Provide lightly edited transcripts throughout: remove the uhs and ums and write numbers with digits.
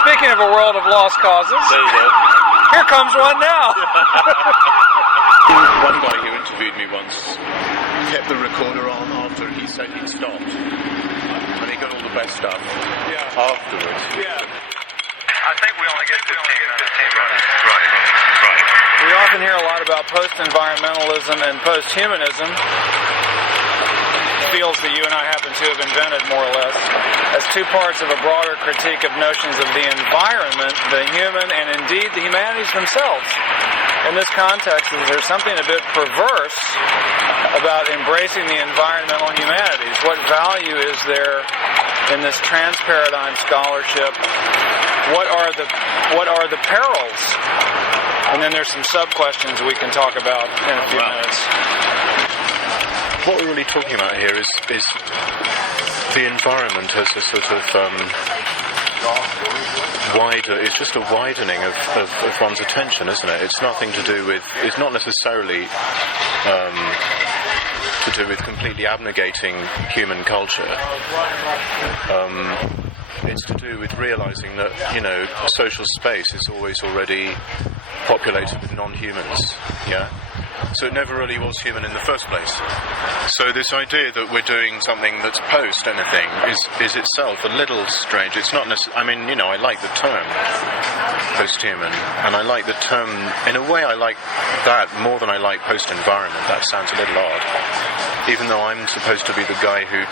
Speaking of a world of lost causes, there you go. Here comes one now. One guy who interviewed me once kept the recorder on after he said he'd stopped, and he got all the best stuff afterwards. Yeah. I think we only get 15 minutes. Right. We often hear a lot about post-environmentalism and post-humanism, fields that you and I happen to have invented, more or less, as two parts of a broader critique of notions of the environment, the human, and indeed the humanities themselves. In this context, there's something a bit perverse about embracing the environmental humanities. What value is there in this trans-paradigm scholarship? What are the perils? And then there's some sub-questions we can talk about in a few minutes. What we're really talking about here is the environment as a sort of it's just a widening of one's attention, isn't it? It's nothing to do with, it's not necessarily to do with completely abnegating human culture. It's to do with realizing that, social space is always already populated with non-humans, yeah? So it never really was human in the first place. So this idea that we're doing something that's post anything is itself a little strange. It's not necessarily, I like the term post-human, and I like the term, in a way I like that more than I like post-environment. That sounds a little odd. Even though I'm supposed to be the guy who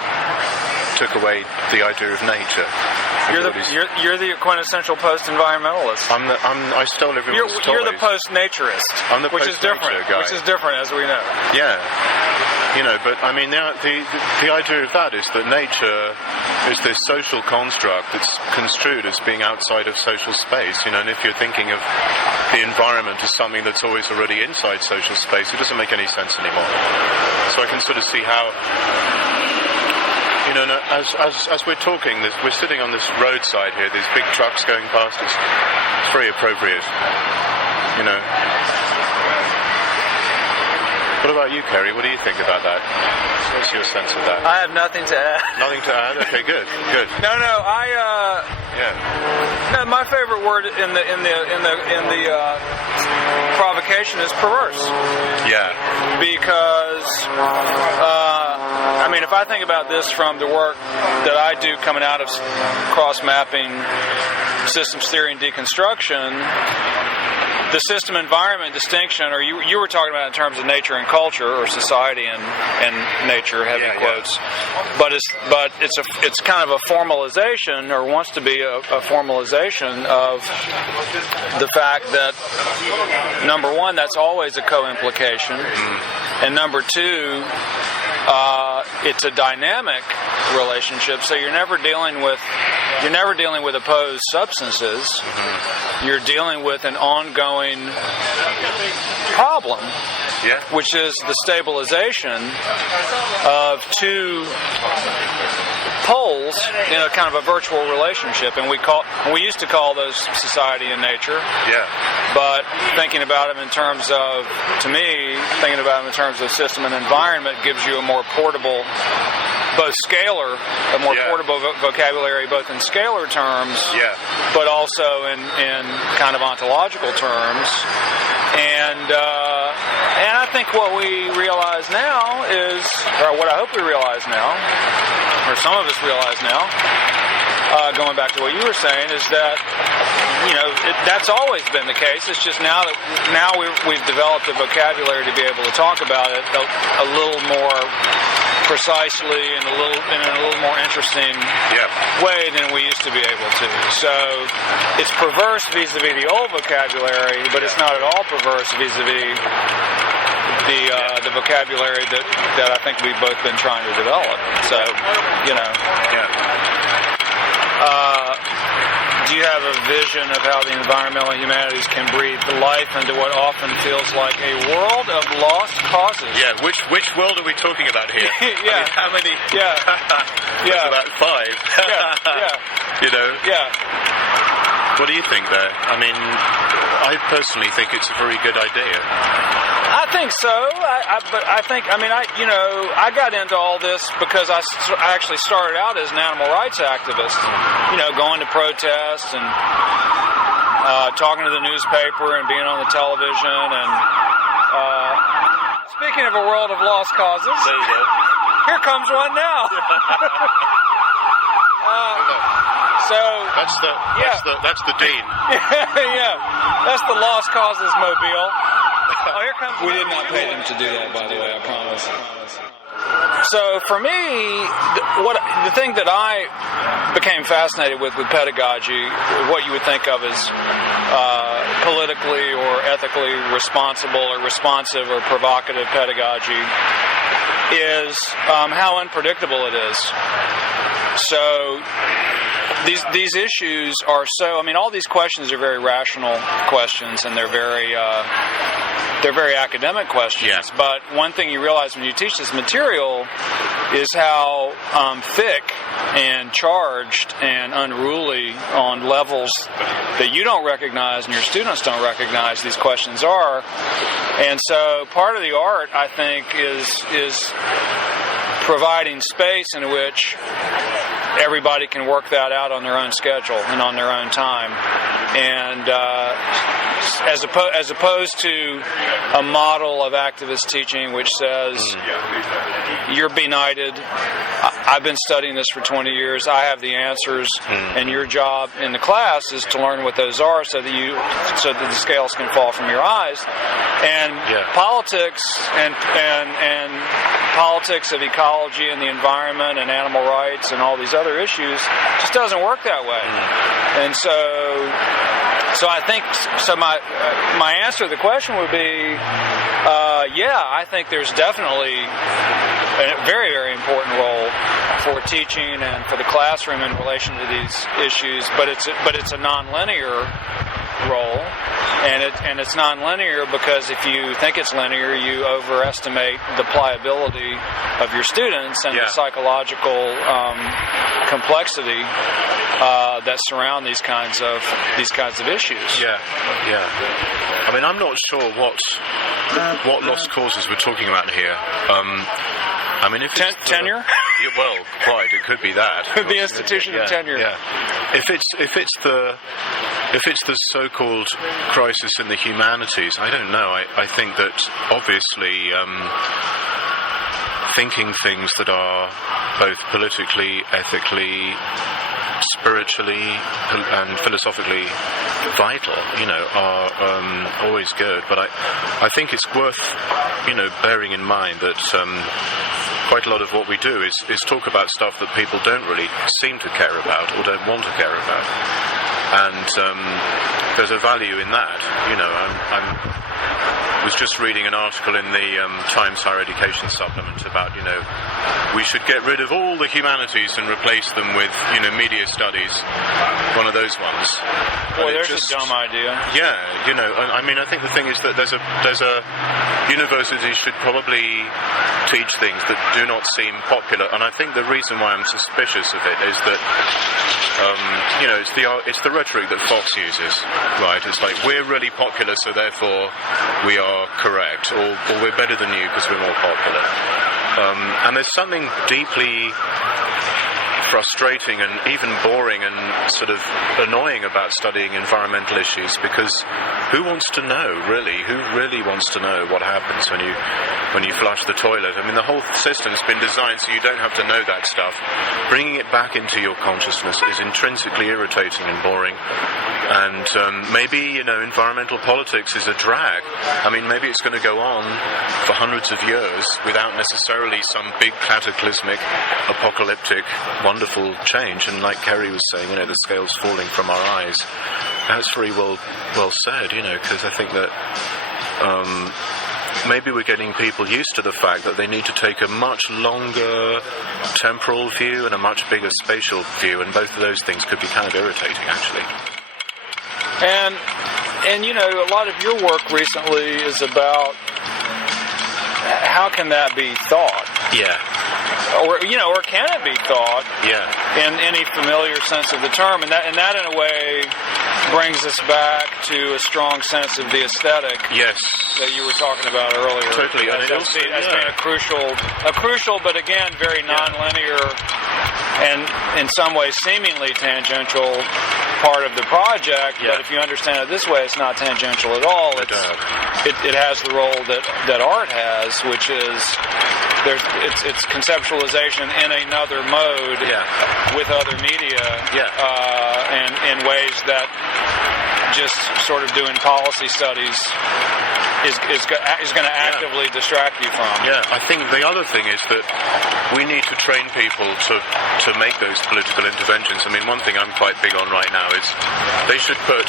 took away the idea of nature. You're the quintessential post-environmentalist. I stole everyone's toys. You're the post-naturist. I'm the which is different. Guy. Which is different, as we know. Yeah, but the idea of that is that nature is this social construct that's construed as being outside of social space. And if you're thinking of the environment as something that's always already inside social space, it doesn't make any sense anymore. So I can sort of see how. As we're talking, we're sitting on this roadside here, these big trucks going past us. It's very appropriate, What about you, Cary? What do you think about that? What's your sense of that? I have nothing to add. Nothing to add? Okay, good. No, No, my favorite word in the provocation is perverse. Yeah. Because if I think about this from the work that I do coming out of cross-mapping systems theory and deconstruction, the system-environment distinction, or you were talking about in terms of nature and culture, or society and nature, heavy quotes, but it's kind of a formalization, or wants to be a formalization of the fact that, number one, that's always a co-implication, and number two, it's a dynamic relationship. So you're never dealing with opposed substances. You're dealing with an ongoing problem, which is the stabilization of two poles in a kind of a virtual relationship, and we used to call those society and nature. Yeah. But thinking about them in terms of, to me, thinking about them in terms of system and environment gives you a more portable, both scalar, a more portable vocabulary, both in scalar terms, but also in kind of ontological terms. And I think what we realize now is, or what I hope we realize now, or some of us realize now, going back to what you were saying, is that that's always been the case. It's just now we've developed a vocabulary to be able to talk about it a little more precisely and in a little more interesting way than we used to be able to. So it's perverse vis-a-vis the old vocabulary, but it's not at all perverse vis-a-vis the vocabulary that I think we've both been trying to develop. So, do you have a vision of how the environmental humanities can breathe life into what often feels like a world of lost causes? Yeah, which world are we talking about here? How many? There's about 5. Yeah. What do you think there? I mean, I personally think it's a very good idea. I think so. But I think, I got into all this because I actually started out as an animal rights activist. Going to protests and talking to the newspaper and being on the television. And speaking of a world of lost causes, There you go. here comes one now. That's the dean. Yeah, that's the Lost Causes mobile. Oh, here comes. We did not pay them to do that, by the way, I promise. So for me, the thing that I became fascinated with pedagogy, what you would think of as politically or ethically responsible or responsive or provocative pedagogy, is how unpredictable it is. So these issues are so. All these questions are very rational questions, and they're very academic questions. Yeah. But one thing you realize when you teach this material is how thick and charged and unruly on levels that you don't recognize and your students don't recognize these questions are. And so part of the art, I think, is providing space in which everybody can work that out on their own schedule and on their own time. And as opposed to a model of activist teaching which says, you're benighted, I've been studying this for 20 years, I have the answers, and your job in the class is to learn what those are so that the scales can fall from your eyes. And politics and politics of ecology and the environment and animal rights and all these other issues just doesn't work that way. And so I think my answer to the question would be, I think there's definitely a very, very important role for teaching and for the classroom in relation to these issues, but it's a nonlinear role, and it's nonlinear because if you think it's linear, you overestimate the pliability of your students and the psychological complexity that surround these kinds of issues. I'm not sure what lost causes we're talking about here. If it's tenure? Well, quite. It could be that. The institution of tenure. Yeah. If it's the so-called crisis in the humanities, I don't know. I think that obviously thinking things that are both politically, ethically, spiritually and philosophically vital, are always good. But I think it's worth, bearing in mind that quite a lot of what we do is talk about stuff that people don't really seem to care about or don't want to care about. And there's a value in that. I was just reading an article in the Times Higher Education supplement about, we should get rid of all the humanities and replace them with, media studies, one of those ones. Well, there's a dumb idea. Yeah, I think the thing is that there's a universities should probably teach things that do not seem popular, and I think the reason why I'm suspicious of it is that, it's the rhetoric that Fox uses, right? It's like, we're really popular, so therefore we are correct, or we're better than you because we're more popular. And there's something deeply frustrating and even boring and sort of annoying about studying environmental issues, because who wants to know, really? Who really wants to know what happens when you flush the toilet? The whole system's been designed so you don't have to know that stuff. Bringing it back into your consciousness is intrinsically irritating and boring. And maybe, environmental politics is a drag. Maybe it's going to go on for hundreds of years without necessarily some big cataclysmic, apocalyptic, wonderful change. And like Cary was saying, the scales falling from our eyes. That's very well said, because I think that maybe we're getting people used to the fact that they need to take a much longer temporal view and a much bigger spatial view, and both of those things could be kind of irritating, actually. And a lot of your work recently is about how can that be thought? Yeah. Or can it be thought? Yeah. in any familiar sense of the term, and that in a way brings us back to a strong sense of the aesthetic. Yes. That you were talking about earlier. Totally, and it also as being a crucial, but again very nonlinear, and in some ways seemingly tangential part of the project. Yeah. But if you understand it this way, it's not tangential at all. It has the role that art has, which is it's conceptualization in another mode with other media, and in ways that just sort of doing policy studies is going to actively distract you from. Yeah, I think the other thing is that we need to train people to make those political interventions. I mean, one thing I'm quite big on right now is they should put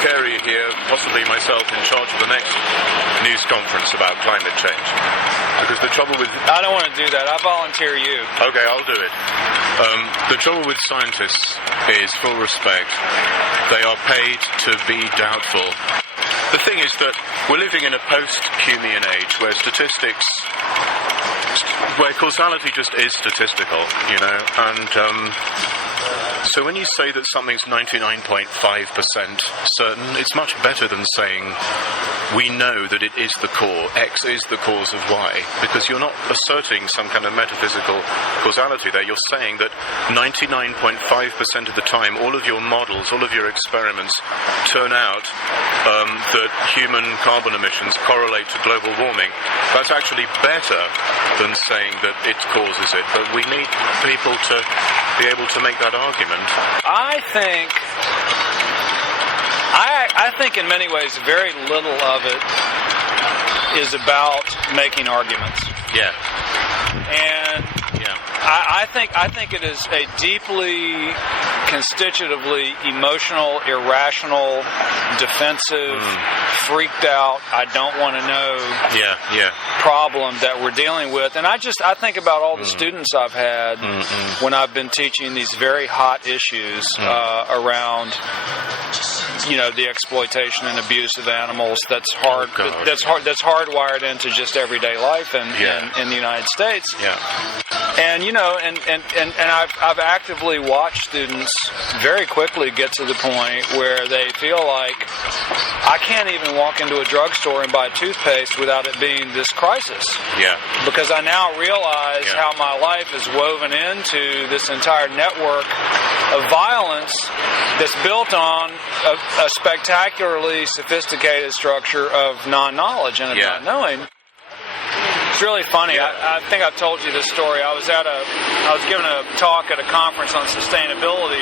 Cary here, possibly myself, in charge of the next news conference about climate change. Because the trouble with... I don't want to do that. I volunteer you. Okay, I'll do it. The trouble with scientists is, full respect, they are paid to be doubtful. The thing is that we're living in a post-Humean age where where causality just is statistical, you know, and so when you say that something's 99.5% certain, it's much better than saying we know that it is the core, X is the cause of Y, because you're not asserting some kind of metaphysical causality there. You're saying that 99.5% of the time, all of your models, all of your experiments turn out that human carbon emissions correlate to global warming. That's actually better than saying that it causes it, but we need people to be able to make that argument. I think in many ways very little of it is about making arguments. Yeah. And I think it is a deeply constitutively emotional, irrational, defensive, freaked out, I don't want to know problem that we're dealing with. And I think about all the students I've had when I've been teaching these very hot issues around, you know, the exploitation and abuse of animals that's hardwired into just everyday life in the United States. Yeah. And you know, and I've actively watched students very quickly get to the point where they feel like I can't even walk into a drugstore and buy toothpaste without it being this crisis. Yeah. Because I now realize how my life is woven into this entire network of violence that's built on a spectacularly sophisticated structure of non-knowledge and of not knowing. It's really funny. I think I've told you this story. I was giving a talk at a conference on sustainability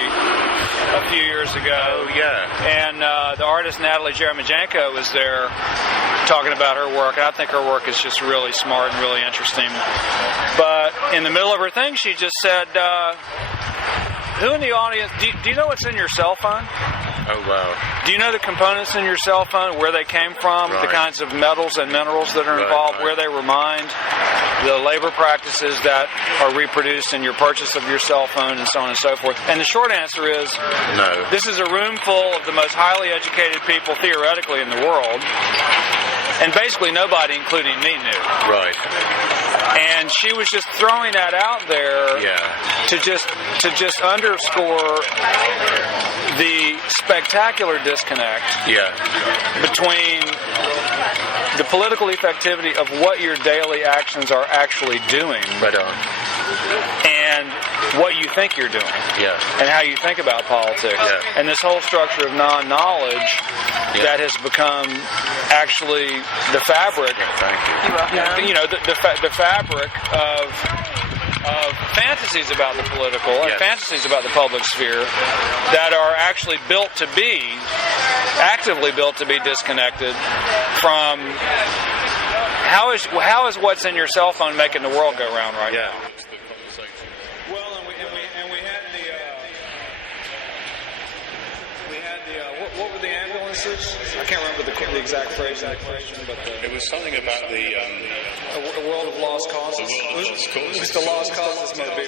a few years ago. Oh, yeah. And the artist Natalie Jeremijenko was there talking about her work. And I think her work is just really smart and really interesting. But in the middle of her thing, she just said, who in the audience, do you know what's in your cell phone? Oh, wow. Do you know the components in your cell phone, where they came from, the kinds of metals and minerals that are involved, where they were mined, the labor practices that are reproduced in your purchase of your cell phone, and so on and so forth? And the short answer is no. This is a room full of the most highly educated people, theoretically, in the world, and basically nobody, including me, knew. Right. And she was just throwing that out there to just underscore the spectacular disconnect between the political effectivity of what your daily actions are actually doing and what you think you're doing and how you think about politics. And this whole structure of non-knowledge that has become actually the fabric, you know, the fabric of fantasies about the political and fantasies about the public sphere that are actually actively built to be disconnected from how is what's in your cell phone making the world go round right now. Well, and we had what were the ambulances? I can't remember the exact phrase of the question, but it was something about the a world of lost causes. The world of lost causes. It was the lost causes mobile.